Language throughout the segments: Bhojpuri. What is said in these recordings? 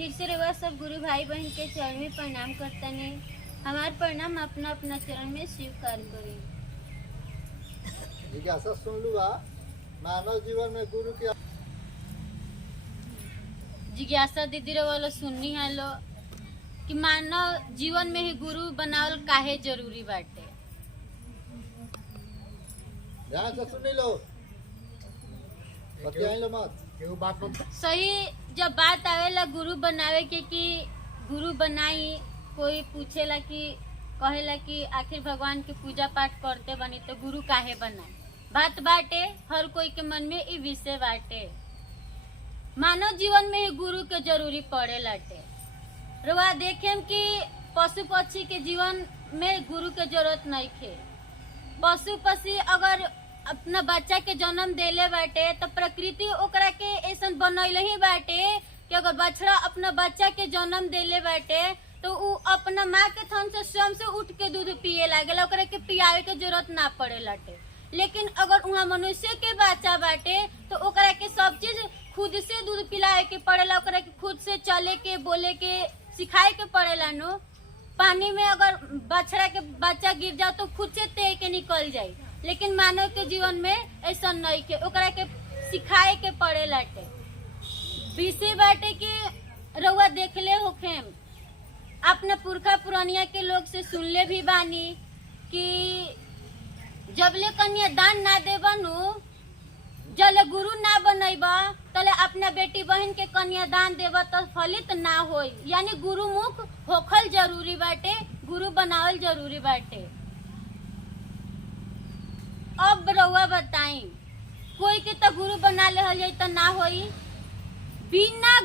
फिर से रउआ सब गुरु भाई बहन के चरण में प्रणाम करता ने हमार प्रणाम अपना अपना चरण में स्वीकार करी। जिज्ञासा सुन लूगा मानव जीवन में गुरु की जिज्ञासा दीदी रउआ सुननी है लो कि मानव जीवन में ही गुरु बनावल काहे जरूरी बाटे। ध्यान से सुन लो, बतियाई लो मत, केहू बात मत। सही जब बात आवेला गुरु बनावे के कि गुरु बनाई, कोई पूछेला कि कहेला कि आखिर भगवान के पूजा पाठ करते बनी तो गुरु काहे बनाए। बात बाटे हर कोई के मन में ई विषय बाटे। मानव जीवन में ही गुरु के जरूरी पड़े लाटे। रुआ देखेम कि पशु पक्षी के जीवन में गुरु के जरूरत नहीं खे। पशु पक्षी अगर अपना बच्चा के जन्म देले बाटे तो प्रकृति ओकरा के ऐसा बनैले ही बाटे कि अगर बछड़ा अपना बच्चा के जन्म देले बाटे तो उ अपना माँ के थन से स्वयं से उठ के दूध पिए लागेला, ओकरा के पियावे के जरूरत ना पड़े लाटे। लेकिन अगर वहाँ मनुष्य के बच्चा बाटे तो ओकरा के सब चीज खुद से दूध पिलाए के पड़ेला, ओकरा के खुद से चले के बोले के सिखाए के पड़ेला नो। पानी में अगर बछड़ा के बच्चा गिर जाओ तो खुद से तैर के निकल जाए, लेकिन मानव के जीवन में ऐसा नहीं के ओकरा के सिखाए के पड़े लाटे। विषय बाटे कि रउआ देखले होखेम अपने पुरखा पुरानिया के लोग से सुनले भी बानी कि जबले कन्यादान ना देबनु, जले गुरु ना बनैबा तले अपना बेटी बहन के कन्यादान देबा तो फलित ना होई। यानी गुरु मुख होखल जरूरी बाटे, गुरु बनावल जरूरी बाटे। अब रउआ बताई कोई के तो गुरु बना ले जाए तो ना होई। बिना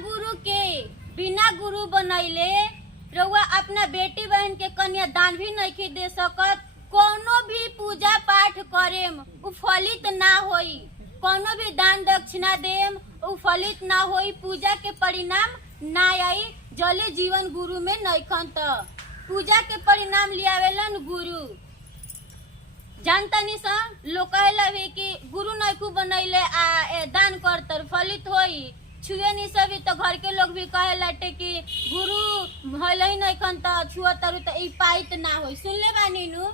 गुरु बनैले रउआ अपना बेटी बहन के कन्यादान भी नहीं दे सकत। कोनो भी पूजा पाठ करेम उ फलित ना होई, कोनो भी दान दक्षिणा देम उ फलित ना होई, पूजा के परिणाम ना आई। जले जीवन गुरु में नइखन त पूजा के परिणाम लियावेलन गुरु। जानता नहीं सा लोग कहेला भी कि गुरु नइखू बनैले दान करतर फलित होई। छुए नहीं सभी तो घर के लोग भी कहेला कि गुरु होले ही नइखन त छुआ तरु त ई पाइत ना होई। सुनले बानी नु।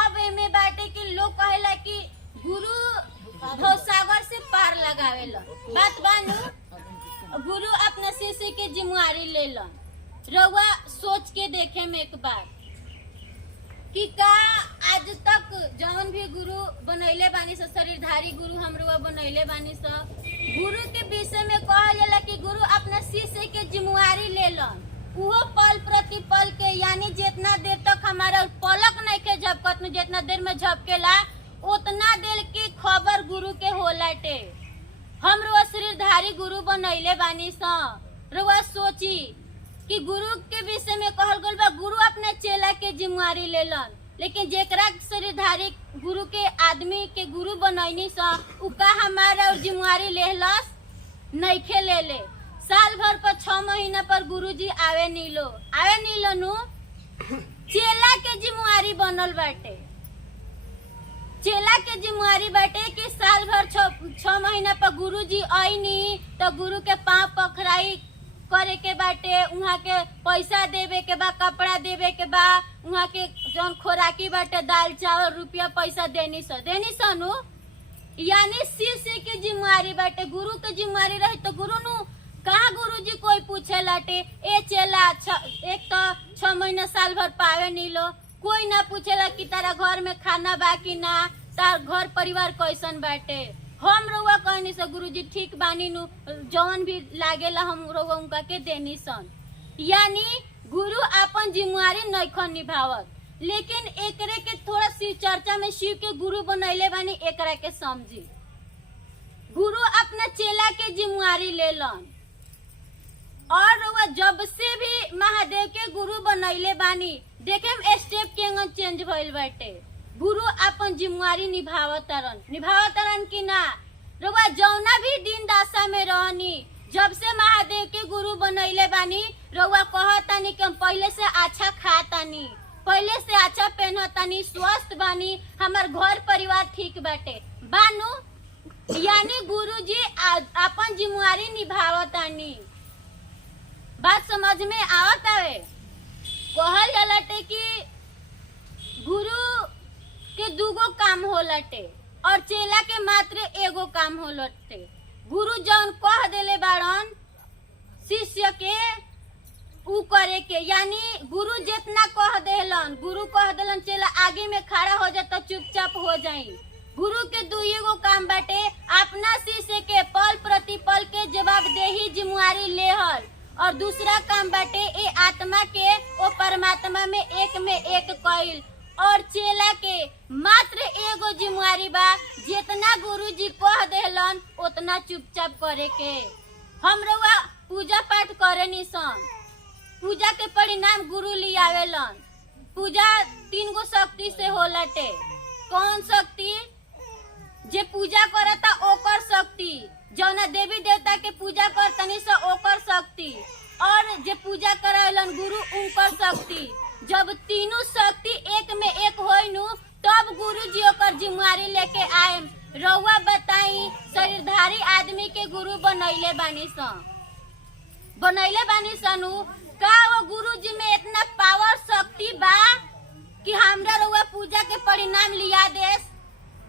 अब एमे बाटे कि लोग कहेला कि गुरु भवसागर से पार लगावेला। बात बानू गुरु अपना शिष्य के जिम्मेवारी लेलन। रउआ सोच के देखे में एक बार कि का आज तक जवन भी गुरु बनैले बानी स शरीरधारी गुरु हमरुआ बनैले बानी स गुरु के विषय में कहल जाला कि गुरु अपना शिष्य के जिम्मेवारी लेलन। वो पल प्रति पल के, यानी जितना देर तक हमारा पलक नहीं के झपकत में जितना देर में झपकेला उतना देर की खबर गुरु के होलाटे। हम रुआ शरीरधारी गुरु बनैले बानी स। रुआ सोची कि गुरु के विषय में कहल गल बा गुरु अपने चेला के जिम्मेवारी लेलन, लेकिन जेकरा शरीरधारी गुरु के आदमी के गुरु बनैनी स उ का हमारा और जिम्मेवारी लेहलस नइखे ले। साल भर पर 6 महीना पर गुरुजी आवे नीलो नु। चेला के जिम्मेवारी बनल बाटे। चेला के जिम्मेवारी बाटे कि साल भर 6 महीना पर गुरुजी आईनी तो गुरु के पाँव पखराई करे के बाटे, उहाँ के पैसा देवे के बा, कपड़ा देवे के बा, उहाँ के जौन खोराकी बाटे दाल चावल रुपया पैसा देनी सनु। यानी शिष्य के जिम्मेवारी बाटे। गुरु के जिम्मेवारी रहे तो गुरु नु कहाँ गुरुजी कोई पूछे लाटे ए चेला एक तो 6 महीना साल भर पावे नीलो, कोई ना पूछेला कि तारा घर में खाना बा कि ना, तार घर परिवार कैसन बाटे। हम रउआ कहनी स गुरुजी ठीक बानी नु, जवन भी लागेला हम रउआ उनका के देनी सन। यानी गुरु अपन जिम्मेवारी नइखन निभावत। लेकिन एकरे के थोड़ा शिव चर्चा में शिव के गुरु बनैले बानी, एकरा के समझी। गुरु अपना चेला के जिम्मेवारी लेलन और रउआ जब से भी महादेव के गुरु बनैले बानी देखे स्टेप के चेंज भइल बाटे। गुरु अपन जिम्मेवारी निभावतरन कि ना। रउआ जौना भी दिन दशा में रहनी, जब से महादेव के गुरु बनैले बानी रउआ कहतानी कि हम पहले से अच्छा खातानी, पहले से अच्छा पहनतानी, स्वस्थ बानी, हमार घर परिवार ठीक बाटे बानू। यानी गुरुजी अपन जिम्मेवारी निभावतानी। बात समझ में आवत आवे। कहल जालटे कि गुरु के दूगो काम होलटे और चेला के मात्र एगो काम होलटे। गुरु जौन कह देले बाड़न शिष्य के उ करे के, यानी गुरु जितना कह देलन, गुरु कह देलन चेला आगे में खड़ा हो जा तो चुपचाप हो जाई। गुरु के दुईगो काम बाटे, अपना शिष्य के पल प्रति पल के जवाबदेही जिम्मेवारी लेहल, और दूसरा काम बाटे ए आत्मा के ओ परमात्मा में एक कइल। और चेला के मात्र एगो जिम्मेवारी बा, जितना गुरु जी कह देलन उतना चुपचाप करे के। हम रउआ पूजा पाठ करे निसन, पूजा के परिणाम गुरु लियावेलन। पूजा 3 गो शक्ति से होलटे। कौन शक्ति? जे पूजा करता ओकर शक्ति, जौना देवी देवता के पूजा करतनी से ओकर शक्ति, और जे पूजा करावेलन गुरु उनकर शक्ति। जब तीनों शक्ति एक में एक होई नु तब गुरु जी ओकर जिम्मेवारी लेके आए। रउआ बताई, शरीरधारी आदमी के गुरु बनैले बानी सन का वो गुरु जी में इतना पावर शक्ति बा कि हमरा रउआ पूजा के परिणाम लिया देस,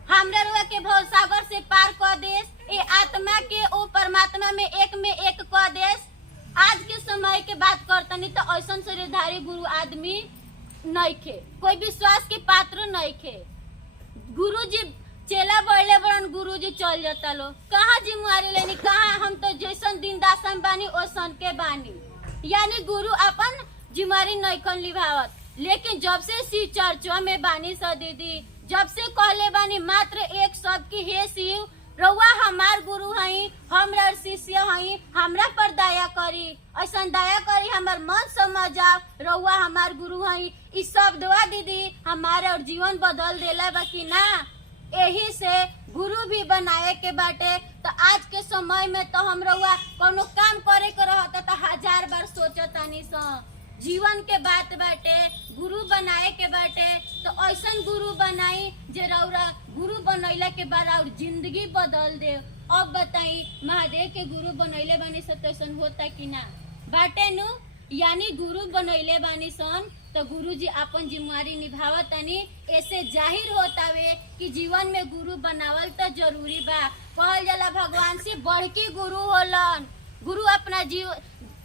हमरा रउआ के भवसागर से पार कर देस, ए आत्मा के ओ परमात्मा में एक कर देस। आज के समय के बात करतनी तो ऐसा शरीरधारी गुरु आदमी नहीं खे, कोई विश्वास के पात्र नहीं खे। गुरु जी चेला बढ़ले बड़न, गुरु जी चल जाता लो, कहाँ जिम्मेवारी लेनी, कहाँ? हम तो जैसन दिन दासन बानी ओसन के बानी, यानी गुरु अपन जिम्मेवारी नहीं खन निभावत। लेकिन जब से शिव चर्चा में बानी सा दीदी, जब से कहले बानी मात्र एक शब्द की हे शिव रउआ हमार गुरु हई, हमरा शिष्य हई, हमरा पर दया करी, ऐसा दया करी, हमार मन समझ आओ, रउआ हमार गुरु हई। इस शब्दवा दीदी हमारे और जीवन बदल देला बा कि ना। यही से गुरु भी बनाए के बाटे। तो आज के समय में तो हम रउआ कोनो काम करे के रहता तो 1000 बार सोचतानी सा। जीवन के बात बाटे, गुरु बनाए के बाटे, तो ऐसा गुरु बनाई जे रउरा गुरु बनैला के बाद और जिंदगी बदल दे। अब बताई, महादेव के गुरु बनैले बानी सब तैसन होता कि ना बाटे नु? यानी गुरु बनैले बानी सन तो गुरु जी अपन जिम्मेवारी निभावतनी। ऐसे जाहिर होतावे कि जीवन में गुरु बनावल तो जरूरी बा। कहल जाला भगवान से बढ़ के गुरु होलन। गुरु अपना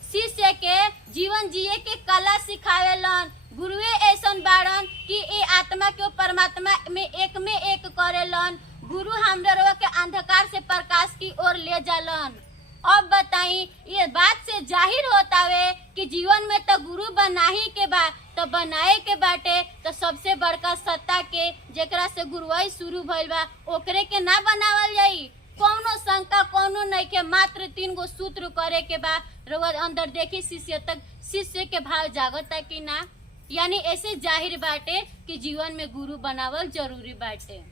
शिष्य के जीवन जिए के कला सिखावेलन। गुरुए ऐसन बाड़न कि ए आत्मा के परमात्मा में एक करेलन। गुरु हमरा के अंधकार से प्रकाश की ओर ले जालन। अब बताई, ये बात से जाहिर होतावे कि जीवन में तो गुरु बना ही के बा, तो बनाए के बाटे तो सबसे बड़का सत्ता के जेकरा से गुरुवाई शुरू भइल बा ओकरे के ना बनावल जाई। कौनो शंका कौनो नहीं के, मात्र 3 गो सूत्र करे के बा। रउआ अंदर देखी शिष्य के भाव जागता कि ना। यानी ऐसे जाहिर बाटे कि जीवन में गुरु बनावल जरूरी बाटे।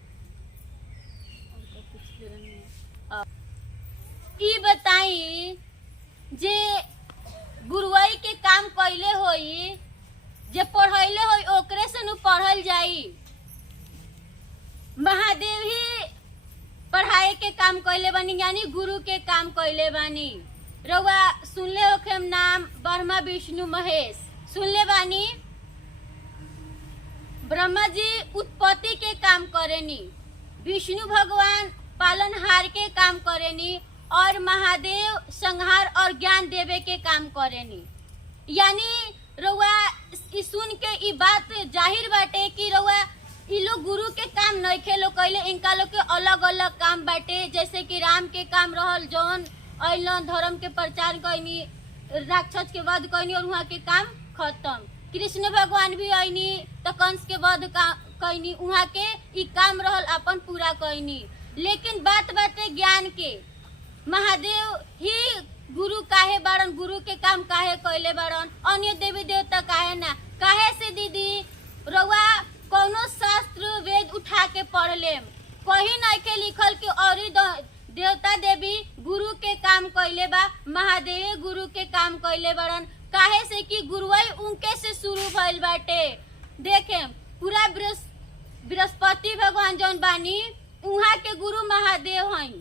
ई बताई, जे गुरुवाई के काम कइले होई, जे पढ़ैले होई ओकरे से नु पढ़ल जाई। महादेव ही पढ़ाए के काम कइले बानी, यानी गुरु के काम कइले बानी। रउआ सुनले होखेम नाम ब्रह्मा विष्णु महेश, सुनले बानी। ब्रह्मा जी उत्पत्ति के काम करेनी, विष्णु भगवान पालनहार के काम करेनी, और महादेव संहार और ज्ञान देवे के काम करेनी। यानी रउआ सुन के ई बात जाहिर बाटे कि रउआ ई लोग गुरु के काम नहीं खेलो कैले, इनका लोग के अलग अलग काम बाटे। जैसे कि राम के काम रहल जौन अइलन धर्म के प्रचार कैनी, राक्षस के वध कैनी और वहाँ के काम खत्म। कृष्ण भगवान भी आईनी तो कंस के वध कैनी, वहाँ के ई काम रहल अपन पूरा कैनी। लेकिन बात बाटे ज्ञान के, महादेव ही गुरु काहे बाड़न, गुरु के काम काहे कैले बाड़न, अन्य देवी देवता काहे ना? काहे से दीदी रउआ कौनो शास्त्र वेद उठा के पढ़ लेम, कहीं नहीं के लिखल कि और देवता देवी गुरु के काम कैले बा, महादेव गुरु के काम कैले बाड़न। काहे से कि गुरुवाई उनके से शुरू भइल बाटे। देखे पूरा बृहस्पति भगवान जौन बानी उहाँ के गुरु महादेव हई।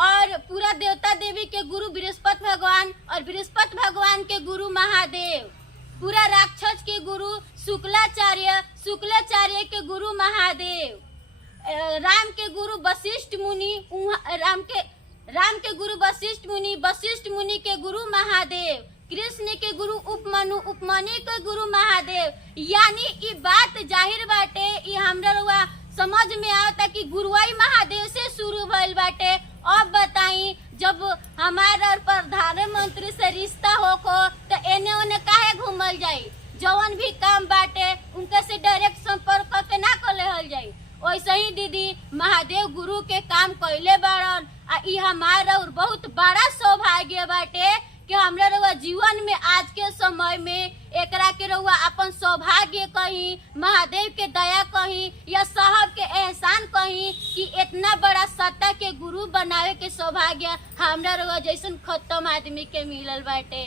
और पूरा देवता देवी के गुरु बृहस्पति भगवान और बृहस्पति भगवान के गुरु महादेव, पूरा राक्षस के गुरु शुक्लाचार्य, शुक्लाचार्य के गुरु महादेव, राम के गुरु वशिष्ठ मुनि, राम के गुरु वशिष्ठ मुनि, वशिष्ठ मुनि के गुरु महादेव, कृष्ण के गुरु उपमनु, उपमनु के गुरु महादेव। यानी ई बात जाहिर बाटे, ई हमरा रउआ समझ में आवता कि गुरुवाई महादेव से शुरू भइल बाटे। अब बताई जब हमारा प्रधानमंत्री से रिश्ता होको तो एने ओने काहे घूमल जाई? जवन भी काम बाटे उनके से डायरेक्ट संपर्क करके ना कर लेहल जाई। वैसे ही दीदी महादेव गुरु के काम कैले बाड़न। ई हमारा और बहुत बड़ा सौभाग्य बाटे कि हमरा रउआ जीवन में आज के समय में एकरा के रउआ अपन सौभाग्य कही, महादेव के दया कही या साहब के एहसान कही कि इतना बड़ा सत्ता के गुरु बनावे के सौभाग्य हमरा रउआ जैसन खत्म आदमी के मिलल बाटे।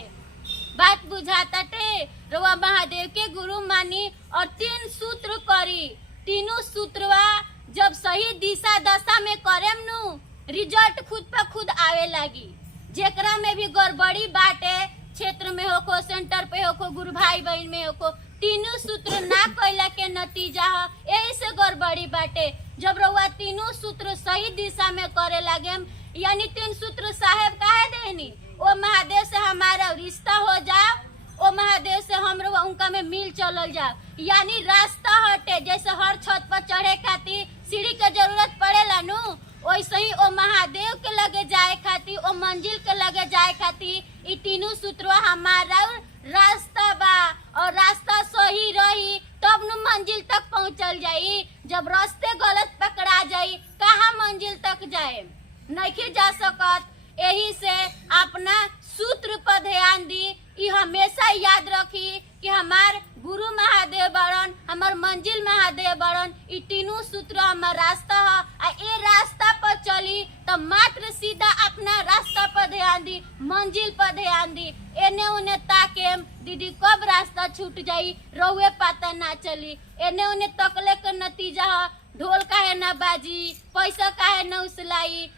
बात बुझाताटे? रउआ महादेव के गुरु मानी और 3 सूत्र करी। तीनों सूत्रवा जब सही दिशा दशा में करेम नु रिजल्ट खुद पर खुद आवे लागी। जेकरा में भी गड़बड़ी बाटे, क्षेत्र में होको, सेंटर पे होको, गुरु भाई बहन में होको, तीनों सूत्र ना कैला के नतीजा है यही से गड़बड़ी बाटे। जब रउआ तीनों सूत्र सही दिशा में करे लागे, यानी 3 सूत्र साहेब काहे देनी? ओ महादेव से हमारा रिश्ता हो जाओ, ओ महादेव से हम रउआ उनका में मिल चलल जाओ। यानी रास्ता हटे, जैसे हर छत पर चढ़े खातिर सीढ़ी के जरूरत पड़ेला नु, वैसे ही ओ महादेव के लगे जाए खातिर, ओ मंजिल के लगे जाए खातिर ई तीनों सूत्र हमारा रास्ता बा। और रास्ता सही रही तब नु मंजिल तक पहुंचल जाई। जब रास्ते गलत पकड़ा जाई कहाँ मंजिल तक जाए? नहीं जा सकत। यही से अपना सूत्र पर ध्यान दी। ई हमेशा याद रखी कि हमार गुरु महादेव बड़न, हमार मंजिल महादेव बड़न। ई तीनों सूत्र हमार रास्ता है। आ ये रास्ता पर चली तो मात्र सीधा अपना रास्ता पर ध्यान दी, मंजिल पर ध्यान दी। एने उने ताके दीदी कब रास्ता छूट जाई रउए पता ना चली। एने उने तकले के नतीजा है ढोल काहे ना बाजी, पैसा काहे ना उसलाई,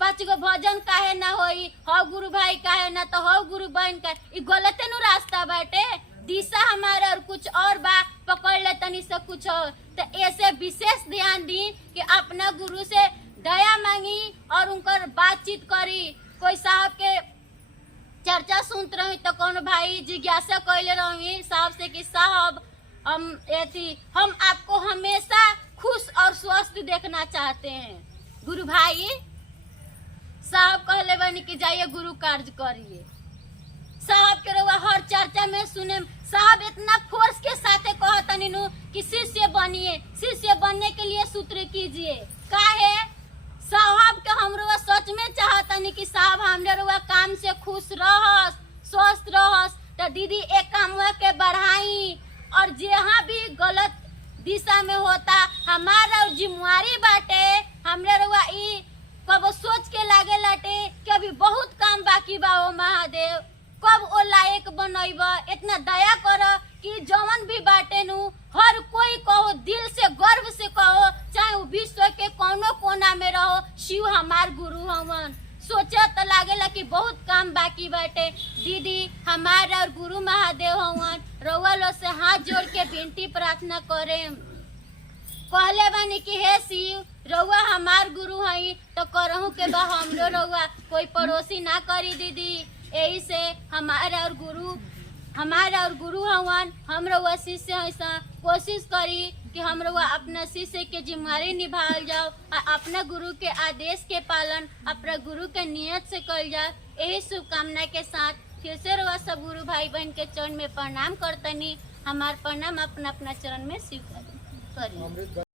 5 गो भजन काहे ना होई, हो गुरु भाई काहे ना, तो हो गुरु बहन का। ई गलते नु रास्ता बाटे। दिशा हमारा और कुछ और बा, पकड़ ले तनी से कुछ और। तो ऐसे विशेष ध्यान दी कि अपना गुरु से दया मांगी और उनकर बातचीत करी। कोई साहब के चर्चा सुनते रही तो कौन भाई जिज्ञासा कैले रही साहब से कि साहब हम आपको हमेशा खुश और स्वस्थ देखना चाहते हैं। गुरु भाई साहब कहले बनी कि जाइए गुरु कार्य करिए। साहब के रउआ हर चर्चा में सुने साहब इतना फोर्स के साथ कहतनी नु कि शिष्य बनिए, शिष्य बनने के लिए सूत्र कीजिए। काहे? साहब के हम रउआ सच में चाहतनी कि साहब हमरे रउआ काम से खुश रहस, स्वस्थ रहस। तो दीदी एक काम के बढ़ाई और जहाँ भी गलत दिशा में होता हमारा और जिम्मेवारी बाटे। हमरे रउआ ई कब सोच के लागे लाटे कि अभी बहुत काम बाकी बा। ओ महादेव कब ओ लायक बनैब? इतना दया कर कि जवन भी बाटे नु हर कोई कहो, दिल से गर्व से कहो, चाहे वो विश्व के कोनो कोना में रहो, शिव हमार गुरु हवन। सोचे तो लागेला कि बहुत काम बाकी बाटे। दीदी हमारा और गुरु महादेव हवन। रउआ लो से हाथ जोड़ के विनती प्रार्थना करें। कहले बानी कि हे शिव रउआ हमार गुरु हई तो करहु के बा हमरो रउआ कोई पड़ोसी ना करी दीदी। यही से हमारा और गुरु हवन, हम रउआ शिष्य ऐसा कोशिश करी कि हम रउआ अपना शिष्य के जिम्मेवारी निभाल जाओ और अपना गुरु के आदेश के पालन अपना गुरु के नियत से कर जाओ। यही शुभकामना के साथ फिर से रउआ सब गुरु भाई बहन के चरण में प्रणाम करतनी। हमार प्रणाम अपना अपना चरण में स्वीकार करी।